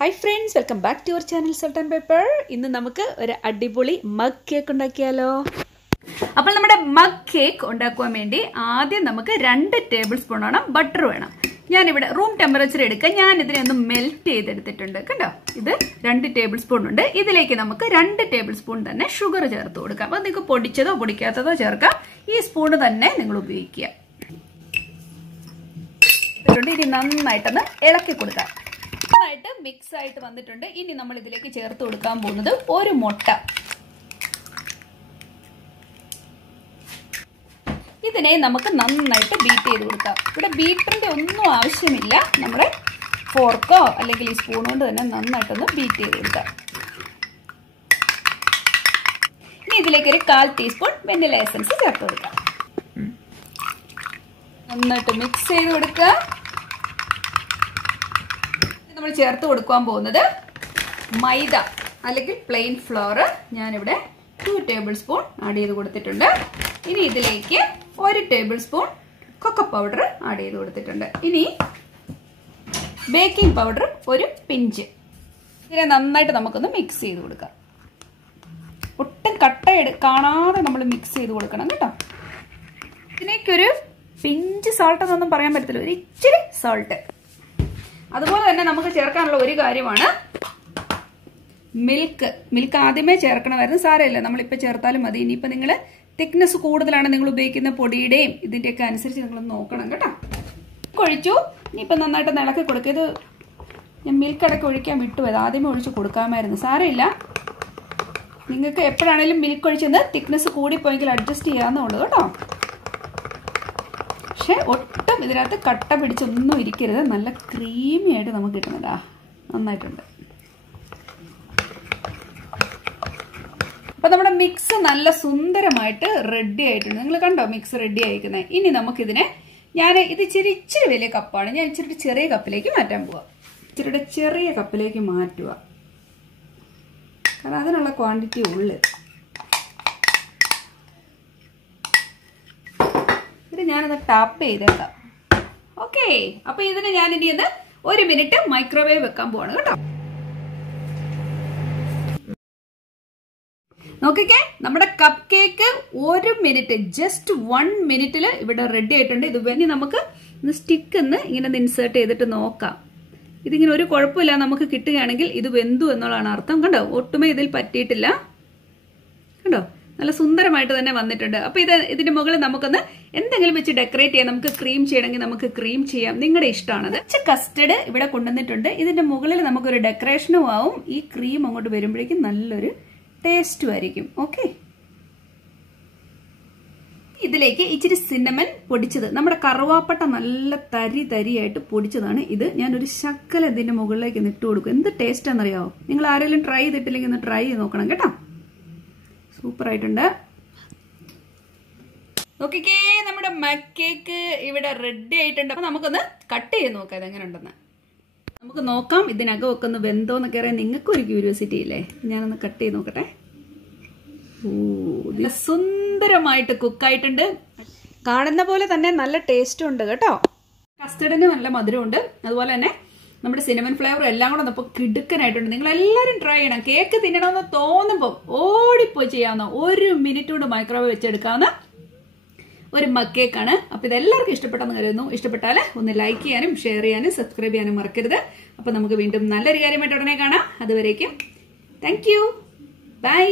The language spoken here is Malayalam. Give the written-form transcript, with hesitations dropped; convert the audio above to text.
Hi friends, welcome back to our channel Salt and Pepper. ഇന്ന് നമുക്ക് ഒരു അടിപൊളി മഗ് കേക്ക് ഉണ്ടാക്കിയാലോ. അപ്പോൾ നമ്മുടെ മഗ് കേക്ക് ഉണ്ടാക്കാൻ വേണ്ടി ആദ്യം നമുക്ക് 2 ടേബിൾ സ്പൂൺ ബട്ടർ വേണം. ഞാൻ ഇവിടെ റൂം ടെമ്പറേച്ചർ എടുക്കുക. ഞാൻ ഇതിനെ ഒന്ന് മെൽറ്റ് ചെയ്തെടുത്തിട്ടുണ്ട്. കണ്ടോ? ഇത് 2 ടേബിൾ സ്പൂൺ ഉണ്ട്. ഇതിലേക്ക് നമുക്ക് 2 ടേബിൾ സ്പൂൺ തന്നെ ഷുഗർ ചേർത്ത് കൊടുക്കാം. അപ്പോൾ നിങ്ങൾക്ക് പൊടിച്ചതോ പൊടിക്കാത്തതോ ചേർക്കാം. ഈ സ്പൂൺ തന്നെ നിങ്ങൾ ഉപയോഗിക്കുക. ഇനി നന്നായിട്ടൊന്ന് ഇളക്കി കൊടുക്കാം. നന്നായിട്ട് മിക്സ് ആയിട്ട് വന്നിട്ടുണ്ട്. ഇനി നമ്മൾ ഇതിലേക്ക് ചേർത്ത് കൊടുക്കാൻ പോകുന്നത് ഒരു മുട്ട. ഇതിനെ നമുക്ക് നന്നായിട്ട് ബീറ്റ് ചെയ്ത് കൊടുക്കാം. ഇവിടെ ബീറ്ററിന്റെ ഒന്നും ആവശ്യമില്ല. നമ്മുടെ ഫോർക്കോ അല്ലെങ്കിൽ ഈ സ്പൂൺ കൊണ്ട് തന്നെ നന്നായിട്ടൊന്ന് ബീറ്റ് ചെയ്ത് കൊടുക്കാം. ഇനി ഇതിലേക്ക് ഒരു 1/4 ടീസ്പൂൺ വെനില എസൻസ് ചേർത്ത് കൊടുക്കാം. നന്നായിട്ട് മിക്സ് ചെയ്ത് കൊടുക്കുക. നമ്മൾ ചേർത്ത് കൊടുക്കാൻ പോകുന്നത് മൈദ അല്ലെങ്കിൽ പ്ലെയിൻ ഫ്ലോർ. ഞാനിവിടെ 2 ടേബിൾ സ്പൂൺ ആഡ് ചെയ്ത് കൊടുത്തിട്ടുണ്ട്. ഇനി ഇതിലേക്ക് 1 tablespoon cocoa powder add ചെയ്ത് കൊടുത്തിട്ടുണ്ട്. ഇനി ബേക്കിംഗ് പൗഡർ ഒരു പിഞ്ച്. ഇതിനെ നന്നായിട്ട് നമുക്കൊന്ന് മിക്സ് ചെയ്ത് കൊടുക്കാം. ഒട്ടും കട്ട കാണാതെ നമ്മൾ മിക്സ് ചെയ്ത് കൊടുക്കണം കേട്ടോ. ഇതിലേക്കൊരു പിഞ്ച് സോൾട്ട് എന്നൊന്നും പറയാൻ പറ്റത്തില്ല, ഒരു ഇച്ചിരി സോൾട്ട്. അതുപോലെ തന്നെ നമുക്ക് ചേർക്കാനുള്ള ഒരു കാര്യമാണ് മിൽക്ക്. മിൽക്ക് ആദ്യമേ ചേർക്കണമായിരുന്നു, സാരമില്ല, നമ്മളിപ്പോൾ ചേർത്താലും മതി. ഇനിയിപ്പോൾ നിങ്ങൾ തിക്നെസ് കൂടുതലാണ് നിങ്ങൾ ഉപയോഗിക്കുന്ന പൊടിയുടെയും ഇതിൻ്റെയൊക്കെ അനുസരിച്ച് നിങ്ങളൊന്ന് നോക്കണം കേട്ടോ. ഒഴിച്ചു. ഇനിയിപ്പോൾ നന്നായിട്ട് ഇളക്കി കൊടുക്കുക. ഇത് ഞാൻ മിൽക്ക് ഇടയ്ക്ക് ഒഴിക്കാൻ വിട്ടുപോയത്, ആദ്യമേ ഒഴിച്ച് കൊടുക്കാമായിരുന്നു, സാരമില്ല. നിങ്ങൾക്ക് എപ്പോഴാണെങ്കിലും മിൽക്ക് ഒഴിച്ചെന്ന് തിക്നെസ് കൂടിപ്പോയെങ്കിൽ അഡ്ജസ്റ്റ് ചെയ്യാവുന്നതുള്ളൂ കേട്ടോ. പക്ഷെ ഒട്ടും ഇതിനകത്ത് കട്ട പിടിച്ചൊന്നും ഇരിക്കരുത്. നല്ല ക്രീമി ആയിട്ട് നമുക്ക് കിട്ടുന്നതാ. നന്നായിട്ടുണ്ട്. അപ്പൊ നമ്മുടെ മിക്സ് നല്ല സുന്ദരമായിട്ട് റെഡി ആയിട്ടുണ്ട്. നിങ്ങൾ കണ്ടോ മിക്സ് റെഡി ആയിരിക്കുന്നത്. ഇനി നമുക്കിതിനെ ഇത് ഇച്ചിരി വലിയ കപ്പാണ്, ഞാൻ ഇച്ചിരി ചെറിയ കപ്പിലേക്ക് മാറ്റാൻ പോവാ. ഇച്ചിരി ചെറിയ കപ്പിലേക്ക് മാറ്റുക, കാരണം അതിനുള്ള ക്വാണ്ടിറ്റി ഉള്ളു. ഞാനത് ടാപ്പ് ചെയ്തേക്കാം. ഓക്കെ, അപ്പൊ ഇതിന് ഞാൻ ഇനി 1 മിനിറ്റ് മൈക്രോവേവ് വെക്കാൻ പോവാണ് കേട്ടോ. നോക്കിക്കേ, നമ്മുടെ കപ്പ് കേക്ക് 1 മിനിറ്റ്, ജസ്റ്റ് 1 മിനിറ്റിൽ ഇവിടെ റെഡി ആയിട്ടുണ്ട്. ഇത് വേണ്ടി നമുക്ക് സ്റ്റിക്ക് ഇങ്ങനെ ഇൻസേർട്ട് ചെയ്തിട്ട് നോക്കാം. ഇതിങ്ങനെ ഒരു കുഴപ്പമില്ല നമുക്ക് കിട്ടുകയാണെങ്കിൽ ഇത് വെന്തു എന്നുള്ളതാണ് അർത്ഥം. കണ്ടോ, ഒട്ടുമേ ഇതിൽ പറ്റിയിട്ടില്ല. കണ്ടോ, നല്ല സുന്ദരമായിട്ട് തന്നെ വന്നിട്ടുണ്ട്. അപ്പൊ ഇതിന്റെ മുകളിൽ നമുക്കൊന്ന് എന്തെങ്കിലും വെച്ച് ഡെക്കറേറ്റ് ചെയ്യാം. നമുക്ക് ക്രീം ചെയ്യണമെങ്കിൽ നമുക്ക് ക്രീം ചെയ്യാം, നിങ്ങളുടെ ഇഷ്ടമാണത്. കസ്റ്റർഡ് ഇവിടെ കൊണ്ടുവന്നിട്ടുണ്ട്. ഇതിന്റെ മുകളിൽ നമുക്കൊരു ഡെക്കറേഷനും ആവും. ഈ ക്രീം അങ്ങോട്ട് വരുമ്പോഴേക്കും നല്ലൊരു ടേസ്റ്റും ആയിരിക്കും. ഓക്കെ, ഇതിലേക്ക് ഇച്ചിരി സിന്നമൻ പൊടിച്ചത്, നമ്മുടെ കറുവാപ്പട്ട നല്ല തരിയായിട്ട് പൊടിച്ചതാണ് ഇത്. ഞാനൊരു ശക്കല ഇതിന്റെ മുകളിലേക്ക് ഇട്ട് കൊടുക്കും. എന്ത് ടേസ്റ്റ് ആണെന്നറിയാവോ? നിങ്ങൾ ആരെങ്കിലും ട്രൈ ചെയ്തിട്ടില്ലെങ്കിൽ ഒന്ന് ട്രൈ ചെയ്ത് നോക്കണം കേട്ടോ. സൂപ്പർ ആയിട്ടുണ്ട്. നോക്കിക്കേ, നമ്മുടെ മഗ് കേക്ക് ഇവിടെ റെഡി ആയിട്ടുണ്ട്. അപ്പൊ നമുക്കൊന്ന് കട്ട് ചെയ്ത് നോക്കാം ഇതെങ്ങനെ ഉണ്ടെന്ന്. നമുക്ക് നോക്കാം ഇതിനകം ഒക്കെ ഒന്ന് വെന്തോന്നൊക്കെ അറിയാൻ നിങ്ങൾക്കും ഒരു ക്യൂരിയോസിറ്റി ഇല്ലേ. ഞാനൊന്ന് കട്ട് ചെയ്ത് നോക്കട്ടെ. ഓ, ഇത് സുന്ദരമായിട്ട് കുക്കായിട്ടുണ്ട്. കാണുന്ന പോലെ തന്നെ നല്ല ടേസ്റ്റും ഉണ്ട് കേട്ടോ. കസ്റ്റർഡിന് നല്ല മധുരമുണ്ട്. അതുപോലെ തന്നെ നമ്മുടെ സിനമൺ ഫ്ലേവർ എല്ലാം കൂടെ ഒന്നിപ്പോൾ കിടുക്കനായിട്ടുണ്ട്. നിങ്ങൾ എല്ലാവരും ട്രൈ ചെയ്യണം. കേക്ക് തിന്നണമെന്ന് തോന്നുമ്പോൾ ഓടിപ്പോയി ചെയ്യാവുന്ന 1 മിനിറ്റ് കൊണ്ട് മൈക്രോവേവ് വെച്ചെടുക്കാവുന്ന ഒരു മഗ് കേക്കാണ്. അപ്പൊ ഇതെല്ലാവർക്കും ഇഷ്ടപ്പെട്ടെന്ന് കരുതുന്നു. ഇഷ്ടപ്പെട്ടാൽ ഒന്ന് ലൈക്ക് ചെയ്യാനും ഷെയർ ചെയ്യാനും സബ്സ്ക്രൈബ് ചെയ്യാനും മറക്കരുത്. അപ്പൊ നമുക്ക് വീണ്ടും നല്ലൊരു കാര്യമായിട്ട് ഉടനെ കാണാം. അതുവരേക്കും താങ്ക് യു, ബൈ.